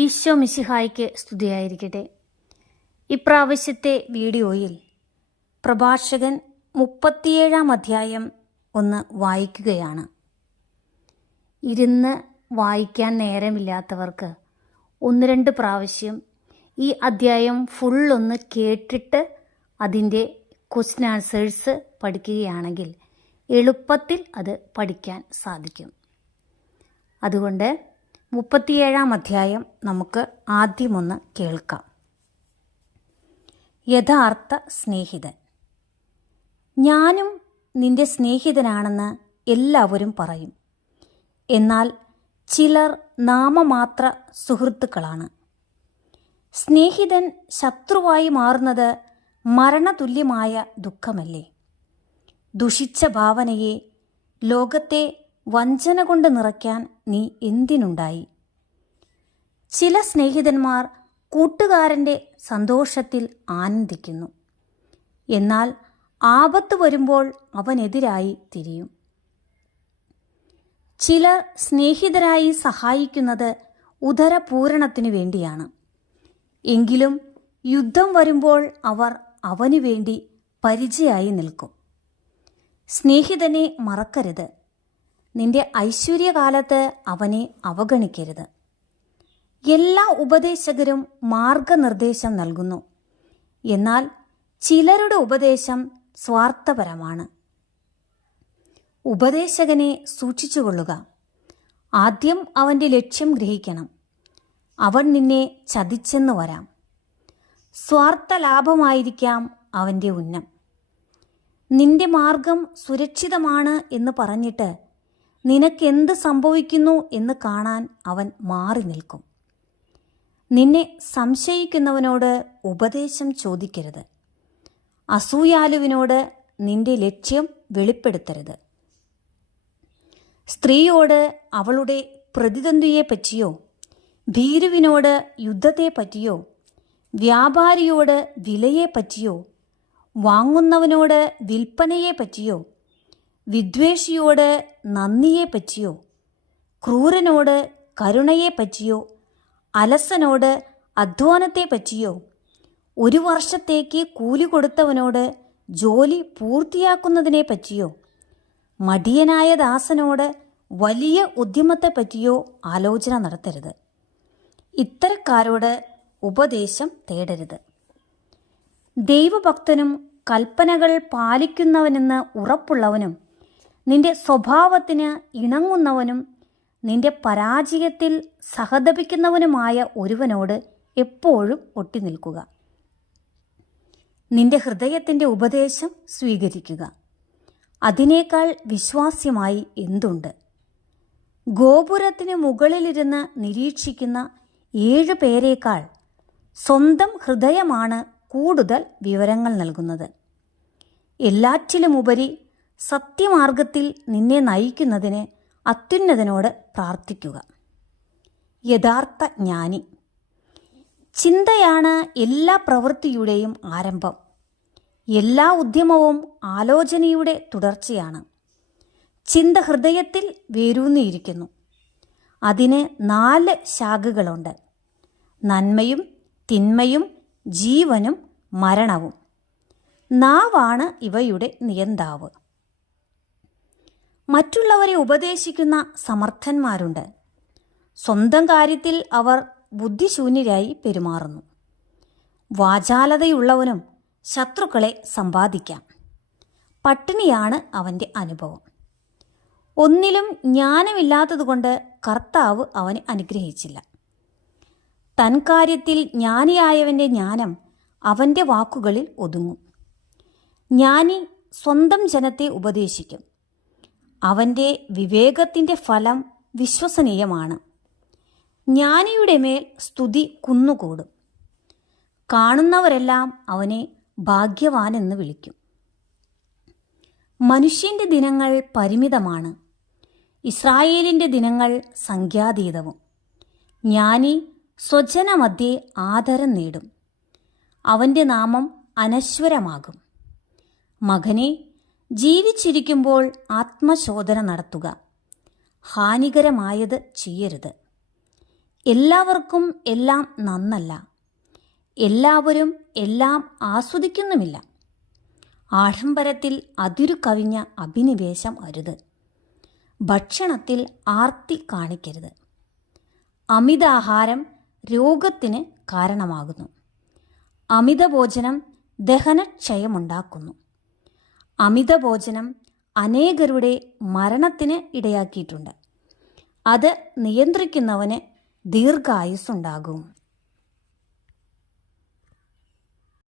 ഈശോ മിശിഹായ്ക്ക് സ്തുതിയായിരിക്കട്ടെ. ഇപ്രാവശ്യത്തെ വീഡിയോയിൽ പ്രഭാഷകൻ 37 അധ്യായം ഒന്ന് വായിക്കുകയാണ്. ഇരുന്ന് വായിക്കാൻ നേരമില്ലാത്തവർക്ക് 1-2 പ്രാവശ്യം ഈ അധ്യായം ഫുള്ളൊന്ന് കേട്ടിട്ട് അതിൻ്റെ ക്വസ്റ്റ്യൻ ആൻസേഴ്സ് പഠിക്കുകയാണെങ്കിൽ എളുപ്പത്തിൽ അത് പഠിക്കാൻ സാധിക്കും. അതുകൊണ്ട് 37 അധ്യായം നമുക്ക് ആദ്യമൊന്ന് കേൾക്കാം. യഥാർത്ഥ സ്നേഹിതൻ. ഞാനും നിന്റെ സ്നേഹിതനാണെന്ന് എല്ലാവരും പറയും, എന്നാൽ ചിലർ നാമമാത്ര സുഹൃത്തുക്കളാണ്. സ്നേഹിതൻ ശത്രുവായി മാറുന്നത് മരണതുല്യമായ ദുഃഖമല്ലേ? ദുഷിച്ച ഭാവനയെ, ലോകത്തെ വഞ്ചന കൊണ്ട് നിറയ്ക്കാൻ നീ എന്തിനുണ്ടായി? ചില സ്നേഹിതന്മാർ കൂട്ടുകാരൻ്റെ സന്തോഷത്തിൽ ആനന്ദിക്കുന്നു, എന്നാൽ ആപത്ത് വരുമ്പോൾ അവനെതിരായി തിരിയും. ചിലർ സ്നേഹിതരായി സഹായിക്കുന്നത് ഉദരപൂരണത്തിനു വേണ്ടിയാണ്, എങ്കിലും യുദ്ധം വരുമ്പോൾ അവർ അവനു വേണ്ടി പരിചയായി നിൽക്കും. സ്നേഹിതനെ മറക്കരുത്, നിന്റെ ഐശ്വര്യകാലത്ത് അവനെ അവഗണിക്കരുത്. എല്ലാ ഉപദേശകരും മാർഗനിർദ്ദേശം നൽകുന്നു, എന്നാൽ ചിലരുടെ ഉപദേശം സ്വാർത്ഥപരമാണ്. ഉപദേശകനെ സൂക്ഷിച്ചുകൊള്ളുക, ആദ്യം അവൻ്റെ ലക്ഷ്യം ഗ്രഹിക്കണം. അവൻ നിന്നെ ചതിച്ചെന്ന് വരാം. സ്വാർത്ഥ ലാഭമായിരിക്കാം അവൻ്റെ ഉന്നം. നിന്റെ മാർഗം സുരക്ഷിതമാണ് എന്ന് പറഞ്ഞിട്ട് നിനക്കെന്ത് സംഭവിക്കുന്നു എന്ന് കാണാൻ അവൻ മാറി നിൽക്കും. നിന്നെ സംശയിക്കുന്നവനോട് ഉപദേശം ചോദിക്കരുത്. അസൂയാലുവിനോട് നിന്റെ ലക്ഷ്യം വെളിപ്പെടുത്തരുത്. സ്ത്രീയോട് അവളുടെ പ്രതിദ്വന്ദ്വിയെപ്പറ്റിയോ, ഭീരുവിനോട് യുദ്ധത്തെപ്പറ്റിയോ, വ്യാപാരിയോട് വിലയെപ്പറ്റിയോ, വാങ്ങുന്നവനോട് വിൽപ്പനയെപ്പറ്റിയോ, വിദ്വേഷിയോട് നന്ദിയെപ്പറ്റിയോ, ക്രൂരനോട് കരുണയെപ്പറ്റിയോ, അലസനോട് അധ്വാനത്തെപ്പറ്റിയോ, 1 വർഷത്തേക്ക് കൂലി കൊടുത്തവനോട് ജോലി പൂർത്തിയാക്കുന്നതിനെപ്പറ്റിയോ, മടിയനായ ദാസനോട് വലിയ ഉദ്യമത്തെപ്പറ്റിയോ ആലോചന നടത്തരുത്. ഇത്തരക്കാരോട് ഉപദേശം തേടരുത്. ദൈവഭക്തനും കൽപ്പനകൾ പാലിക്കുന്നവനെന്ന് ഉറപ്പുള്ളവനും നിന്റെ സ്വഭാവത്തിന് ഇണങ്ങുന്നവനും നിന്റെ പരാജയത്തിൽ സഹതപിക്കുന്നവനുമായ ഒരുവനോട് എപ്പോഴും ഒട്ടി നിൽക്കുക. നിന്റെ ഹൃദയത്തിൻ്റെ ഉപദേശം സ്വീകരിക്കുക, അതിനേക്കാൾ വിശ്വാസ്യമായി എന്തുണ്ട്? ഗോപുരത്തിന് മുകളിലിരുന്ന് നിരീക്ഷിക്കുന്ന 7 പേരേക്കാൾ സ്വന്തം ഹൃദയമാണ് കൂടുതൽ വിവരങ്ങൾ നൽകുന്നത്. എല്ലാറ്റിലുമുപരി സത്യമാർഗത്തിൽ നിന്നെ നയിക്കുന്നതിന് അത്യുന്നതനോട് പ്രാർത്ഥിക്കുക. യഥാർത്ഥ ജ്ഞാനി. ചിന്തയാണ് എല്ലാ പ്രവൃത്തിയുടെയും ആരംഭം. എല്ലാ ഉദ്യമവും ആലോചനയുടെ തുടർച്ചയാണ്. ചിന്ത ഹൃദയത്തിൽ വേരൂന്നിയിരിക്കുന്നു. അതിന് 4 ശാഖകളുണ്ട്: നന്മയും തിന്മയും ജീവനും മരണവും. നാവാണ് ഇവയുടെ നിയന്താവ്. മറ്റുള്ളവരെ ഉപദേശിക്കുന്ന സമർത്ഥന്മാരുണ്ട്, സ്വന്തം കാര്യത്തിൽ അവർ ബുദ്ധിശൂന്യരായി പെരുമാറുന്നു. വാചാലതയുള്ളവനും ശത്രുക്കളെ സമ്പാദിക്കാം, പട്ടിണിയാണ് അവൻ്റെ അനുഭവം. ഒന്നിലും ജ്ഞാനമില്ലാത്തതുകൊണ്ട് കർത്താവ് അവനെ അനുഗ്രഹിച്ചില്ല. തൻ കാര്യത്തിൽ ജ്ഞാനിയായവൻ്റെ ജ്ഞാനം അവൻ്റെ വാക്കുകളിൽ ഒതുങ്ങും. ജ്ഞാനി സ്വന്തം ജനത്തെ ഉപദേശിക്കും, അവൻ്റെ വിവേകത്തിൻ്റെ ഫലം വിശ്വസനീയമാണ്. ജ്ഞാനിയുടെ മേൽ സ്തുതി കുന്നുകൂടും, കാണുന്നവരെല്ലാം അവനെ ഭാഗ്യവാനെന്ന് വിളിക്കും. മനുഷ്യൻ്റെ ദിനങ്ങൾ പരിമിതമാണ്, ഇസ്രായേലിൻ്റെ ദിനങ്ങൾ സംഖ്യാതീതവും. ജ്ഞാനി സ്വജനമധ്യേ ആദരം നേടും, അവൻ്റെ നാമം അനശ്വരമാകും. മകനെ, ജീവിച്ചിരിക്കുമ്പോൾ ആത്മശോധന നടത്തുക, ഹാനികരമായത് ചെയ്യരുത്. എല്ലാവർക്കും എല്ലാം നന്നല്ല. എല്ലാവരും എല്ലാം ആസ്വദിക്കുന്നുമില്ല. ആഡംബരത്തിൽ അതിരു കവിഞ്ഞ അഭിനിവേശം അരുത്. ഭക്ഷണത്തിൽ ആർത്തി കാണിക്കരുത്. അമിതാഹാരം രോഗത്തിന് കാരണമാകുന്നു. അമിതഭോജനം ദഹനക്ഷയമുണ്ടാക്കുന്നു. അമിതഭോജനം അനേകരുടെ മരണത്തിന് ഇടയാക്കിയിട്ടുണ്ട്. അത് നിയന്ത്രിക്കുന്നവന് ദീർഘായുസ്സുണ്ടാകും.